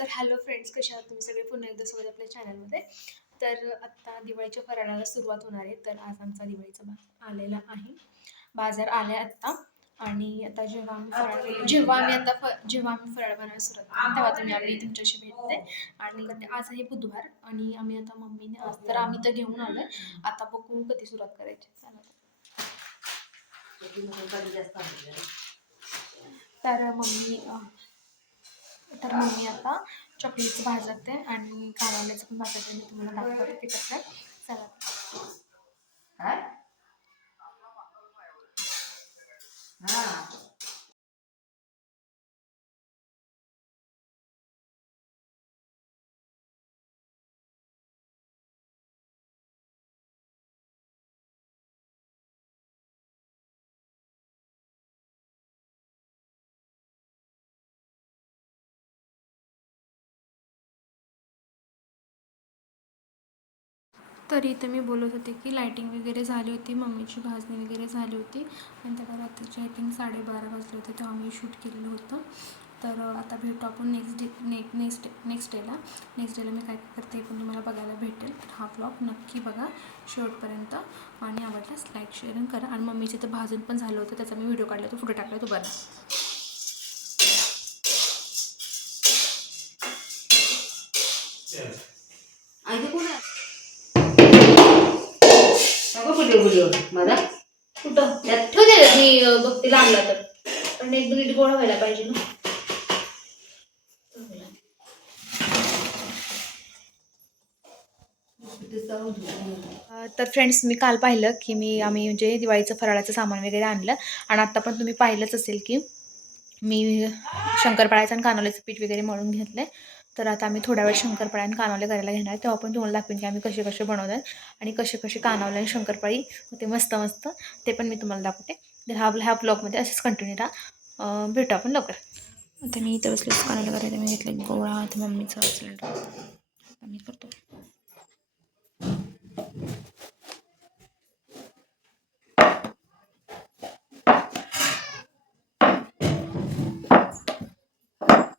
तर hello friends कशा आहात? तुम्ही सगळे पुन्हा एकदा सोबत आपल्या चॅनलमध्ये तर आत्ता दिवाळीच्या फराळाला सुरुवात होणार आहे. तर आज आमचा दिवाळीचा बाजार आलेला आहे. बाजार आला आहे आत्ता. आणि आता जेव्हा आम्ही फराळ जेव्हा आम्ही आता फ जेव्हा आम्ही फराळ बनवायला सुरुवात करू तेव्हा तुम्ही आम्ही तुमच्याशी भेटते. आणि कधी आज आहे बुधवार आणि आम्ही आता मम्मीने आज तर आम्ही तर घेऊन आलोय. आता बघू कधी सुरुवात करायची. चला तर मम्मी तर मम्मी आता चॉकलेटचं भाजते आणि कांदाल्याचं पण भाजते. मी तुम्हाला दाखवते ते कसं चला. चला तर इथं मी बोलत होते की लायटिंग वगैरे झाली होती मम्मीची भाजणी वगैरे झाली होती. आणि त्याला रात्रीचे आय थिंक साडेबारा वाजले होते तेव्हा मी शूट केलेलं होतं. तर आता भेटू आपण नेक्स्ट डे ने नेक्स्ट नेक्स्ट डेला नेक्स्ट डेला मी काय काय करते पण तुम्हाला बघायला भेटेल. हा ब्लॉग नक्की बघा शेवटपर्यंत. आणि आवडल्यास लाईक शेअरिंग करा. आणि मम्मीचे तर भाजून पण झालं होतं त्याचा मी व्हिडिओ काढला तो फोटो टाकला तो बघा आणि कोण आहे? व्हिडिओ व्हिडिओ माझा कुठं? त्यात ठेवू दे मी अं, बघते लागला तर. पण एक मिनिट गोळा व्हायला पाहिजे ना. तर फ्रेंड्स मी काल पाहिलं की मी आम्ही म्हणजे दिवाळीचं फराळाचं सामान वगैरे आणलं. आणि आत्ता पण तुम्ही पाहिलंच असेल की मी शंकरपाळ्याचं आणि कानोल्याचं पीठ वगैरे मळून घेतलं तर आता आम्ही थोड्या वेळ शंकरपाळी आणि कानावले करायला घेणार आहे. तेव्हा पण तुम्हाला दाखवेन की आम्ही कसे कसे बनवतात आणि कसे कसे कानावले आणि शंकरपाळी ते मस्त मस्त. ते पण मी तुम्हाला दाखवते. तर हा ह्या ब्लॉगमध्ये असेच कंटिन्यू राहा. भेटू आपण लवकर. आता मी इथं बसले कानावले करायला मी घेतलं गोळा आता मम्मीचा सिलेंडर आता मी करतो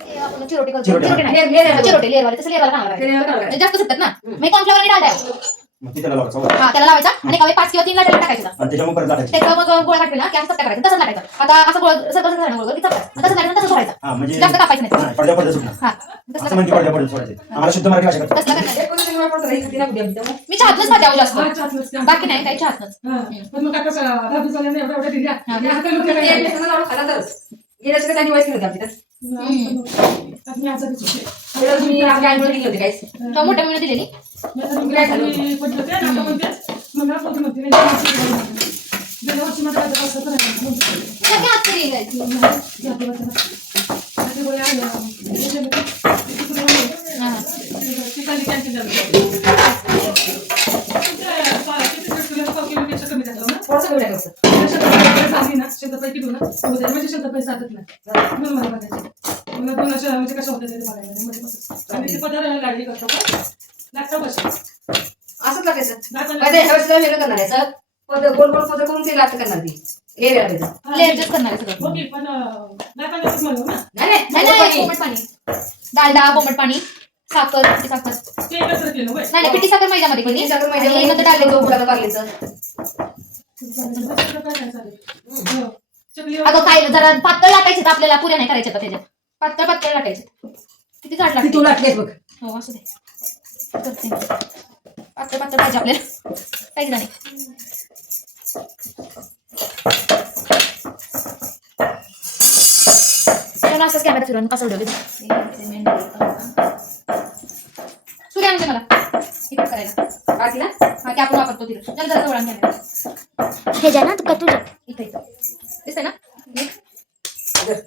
ते आपण चिरोटे करतो. चिरोटे. चिरोटे नाही. चिरोटे. तसं. एवढं करायचं. जास्त सुटतात ना मी कॉर्नफ्लॉवर आणि डाळ द्यायचा. मग ती त्याला लावायचं बघा. हा त्याला लावायचा आणि वेळी पाच किंवा तीन लाटायला टाकायचा आणि त्याच्या मग परत लाटायची त्याचं मग गोळा काढली ना की असं चपटा करायचं तसंच लाटायचं आता असं गोळ सरकं सरकं झालं गोळ की चपटा तसं लाटायचं तसं सोडायचं हा म्हणजे जास्त कापायचं नाही हा, पडद्या पडद्या सुटणार हा असं तसं म्हणते पडद्या पडद्या सोडायचे आम्हाला शुद्ध मराठी भाषा करतो तसलं करायचं एक कोणी मला पडतं, एक तिला व्हिडिओ घेतो. मी चहातनंच खाते जास्त हा, का? बाकी नाही काही चहातनंच हा. पण मग आता कसं, राजू चालल्याने एवढ्या एवढ्या दिल्या. हा. हे आता लोकं ते काय एक बेसनाला लावून खाल्ला तरच. गेल्या वर्षी त्यांनी वयस नव्हती आमची तर. आता मी आजारीच होते. गेल्या वर्षी मी आपल्या आईमुळे दिली होती काहीच. तो मोठ्या मुलीने दिलेली मी उद्या म्हणजे शतपावली साधत नाही. म्हणून मला बघायचं. मग दोन अशा म्हणजे कसं होतं ते बघायला. म्हणजे. आणि ते पदार्थ लागली करतो का? लागतं कशा? असंच लागायचं. लागतं- काय ते वेगळं करणार आहे. असं पद- गोल गोल पदर करून ते लाट करणार ती. हे करायचं. लेअरचंच करणार आहे सगळं ओके, पण अं, लागतं म्हणू ना. नाही, नाही. कोमट पाणी डालडा कोमट पाणी साखर पिठी साखर ते एकत्र केलं होय. नाही पिठी साखर मैद्यामध्ये केली साखर मैद्यामध्ये डाळायचं गुळाचं पार्लेचं. चकली अगं काय जरा पातळ लाटायचे तर आपल्याला? पुऱ्या नाही करायच्या त्याच्यात? पातळ पातळ लाटायचे. किती ती तू लागते लाटलीस बघ. हो असं दे. करते पातळ पातळ पाहिजे आपल्याला. पाहिजे का नाही. चला असंच कॅमेरा फिरवून कसं उडवले सूर्य आणते मला. हे करायला. का तिला? हा ते आपण वापरतो तिला. जवळ आण कॅमेरा हे ज्या ना तुका तुझ्या इथं इथं दिसतंय ना नीट. धर.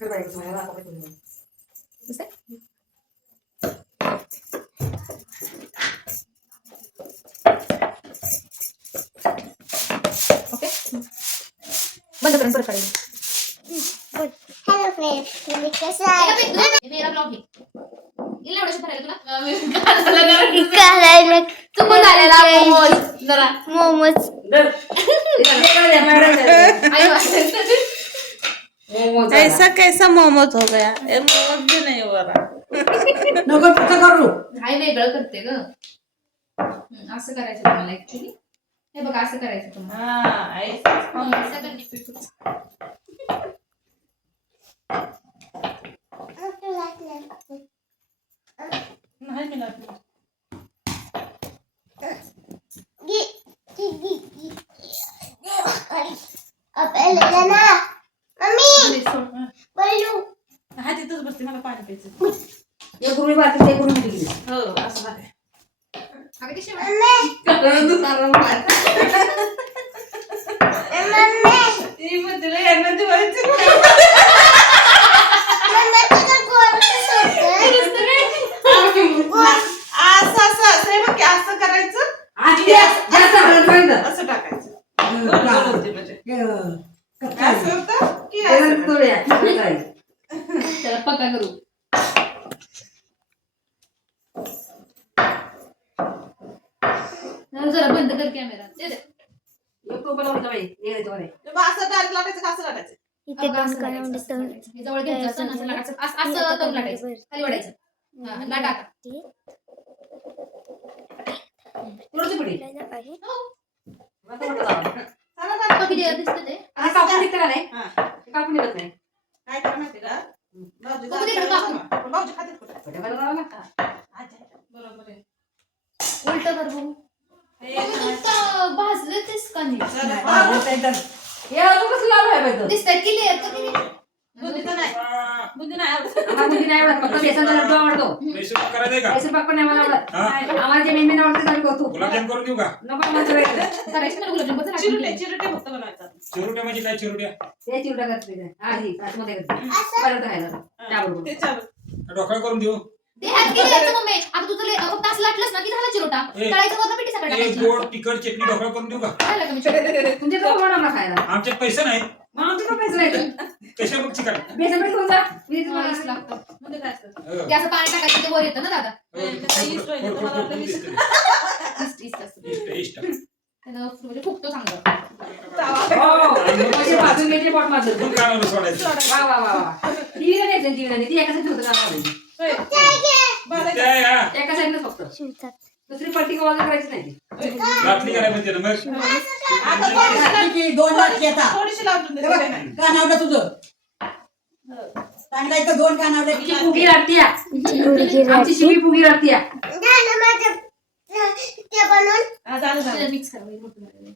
कर बाई, तुम्हाला दाखवते तुम्ही. दिसतंय ओके बंद करून परत काढूया हॅलो फ्रेंड तुम्ही कसं आहे मेरा ब्लॉग आहे. मोमोज. हे ऐसा कैसा मोमोज हो गया? ये मोमोज भी नहीं हो रहा. नको तसं करू. वेगळं करते ग. असं करायचं तुम्हाला ऍक्च्युली हे बघा असं करायचं तुम्हाला. नहीं सोड. बोलू. हा तिथंच बसते मला पाणी प्यायचं एक रुपये बाकी ते करून दिली हो असं झालंय. अगं ती शेवट- मम्मी ती म्हणते लय यांना दिवाळीचं मम्मी तुझं गोल कसं होतं? असं असं असं हे बघ की असं करायचं. असं टाकायचं म्हणजे असं होतं की असं त्याला पक्का करू जरा जरा बंद कर कॅमेरा लावून जा बाई. ये रे तुम्हाला. मग असं डायरेक्ट लाटायचं का असं लाटायचं इथे दोन असं कान लाटायचं, असं उडतं. लाटायचं. हे जवळ घ्यायचं असं लाटायचं. असं- असं करून लाटायचं खाली वाढायचं हा, लाट आता. पुढे. हो. आता मोठं लावा. चला ना, बघ किती दिसतं ते आता कापून निघतं का नाही? हा. ते कापून निघत नाही. काय करा माहिती का भाऊजी बघू दे इकडे कापून. पण भाऊजी खातात कुठे छोट्या बाळाला लावा ना. अच्छा, बरोबर आहे उलट कर बघू हे बघू, नुसतं भाजलं तेच का नाही हा. हे अजून कसं लावलं आहे बाई तो? दिसतंय क्लिअर तर किती बुंदीचं नाही बुंदी नाही आवडत. आम्हाला मुली नाही आवडत. फक्त बेसनचा लड्डू आवडतो. स्वयंपाक करायचंय का बेसन पाक पण नाही मला आवडत. हा? आम्हाला जे मेन आवडते ते आम्ही करतो. गुलाबजाम करून देऊ का नको मला करायचं. करायचं मला गुलाबजाम कसं चिरुटे लाटून चिरुटे फक्त बनवायचं चिरुट्या म्हणजे काय चिरुट्या ते चिवडा करते ते. हा, ही, आतमध्ये करते. परत खायला. त्याबरोबर. ते चालू ढोकळा करून देऊ ते ह्यात किती द्यायचं मम्मी? आता तू तुला फक्त असं लाटलंस ना की झाला चिरोटा? ए. तळायचं वरनं पिठी सगळं एक टाकायची? गोड तिखट चटणी ढोकळा करून देऊ का? झालं का मी चिरोटा? तुमचे तर बनवणार ना खायला? आमच्यात पैसे नाही मग आमचे पण पैसे नाही कशा बघ चिकट बेसन पीठ घेऊन जा. मी इथे मला तुम्हाला वीस लागतं. मध्ये काय असतं? हो. ते असं पाणी टाकायचं ते वर येतं ना दादा. इस्ट इस्ट असतं. टेस्ट त्यानं म्हणजे फुगतो चांगलं. हो म्हणजे भाजून घ्यायचे पोट माझं दूध काढायला सोडायचं? वा वा वा वा. ती नाही ती नाही ती एका साईड होतं. एका साईडनं फक्त. दुसरी पट्टी कवायला करायची नाही. करायला म्हणते ना मग? आता दोन वाटली आता. थोडीशी लावून दे, बघ, कानावलं तुझं? चांगला इथं दोन कानावले आमची फुगी राहतीया गुडघे आमची राहते. शिवी फुगी राहतीया झालं माझं. बनवून. हा, झालं झालं. मिक्स करावं मोठं झालं.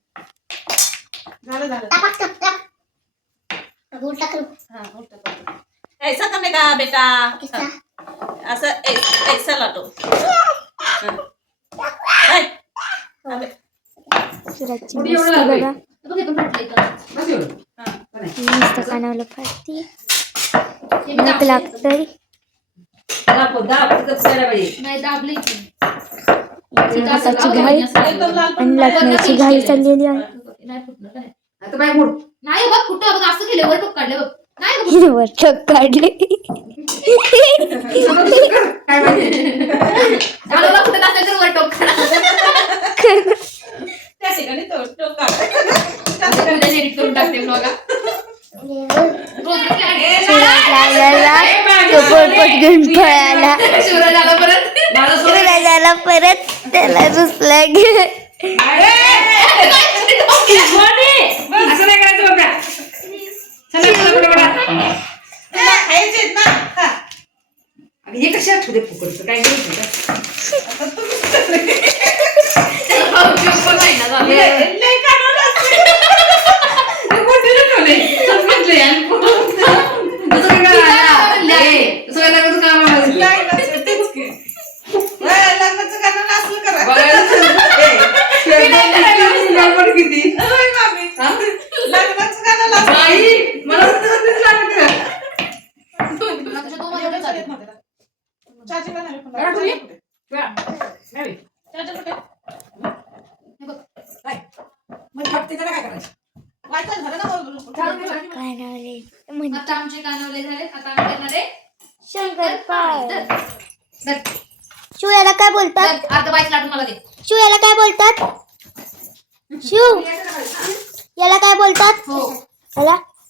झालं झालं. टाक, टाक, टाक. गुळ टाकलं. हा, मोठं कर. ऐसा करने का बेटा. असं मस्ती हे. हा. कानावलं फाटती. हे नक. लागतंय. हाताची लावलं घाई. आणि चाललेली आहे. नाही बघ कुठं बघ असं केलं वर टोक काढलं बघ. काढले काय माहिती. तर वर टोक काढा त्या ठिकाणी तो तो काढ. उद्या edit करून टाकते vlog हा. रोज रोज काय सुराजला तो पोटपोट घेऊन पळाला. शिवराज आला परत. त्याला रुसला गे. असं नाही करायचं बघा चला चला बडा बडा तुला खायचे आहेत ना खा. अगं हे. कशा ठेवले फुकटचं? काय तुझ्या दोन वाजता चालेल. कुठे? हे बघ. झालं ना बरोबर. कानावले. म्हणजे आता आमचे कानवले झाले. आता आम्ही करणार आहे. शंकरपाळ धर. धर. शिव याला काय बोलतात? धर. अर्ध बाईक लाटून मला दे. शिव याला काय बोलतात? शिव. याला काय बोलतात? हो. याला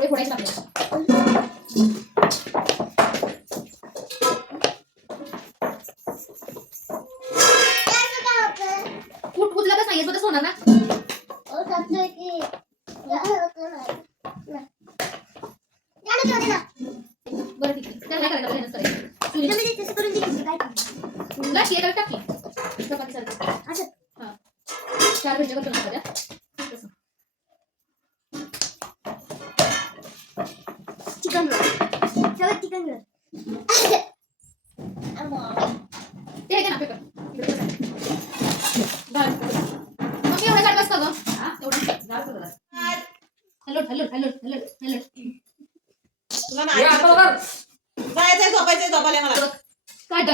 descubres cuál es.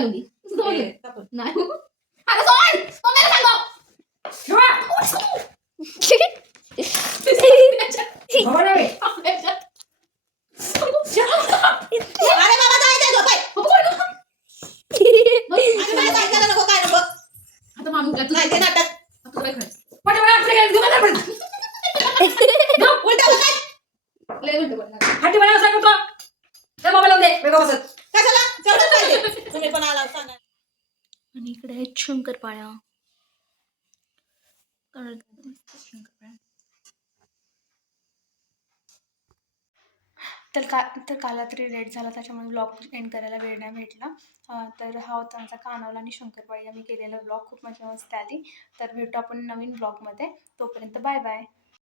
family. आणि इकडे आहेत शंकरपाळ्या. तर का तर काला तरी लेट झाला त्याच्यामुळे ब्लॉग एंड करायला वेळ नाही भेटला. तर हा होता आमचा कानावला आणि शंकरपाळी. आम्ही केलेला ब्लॉग खूप मजा मस्त आली. तर भेटू आपण नवीन ब्लॉगमध्ये तोपर्यंत बाय बाय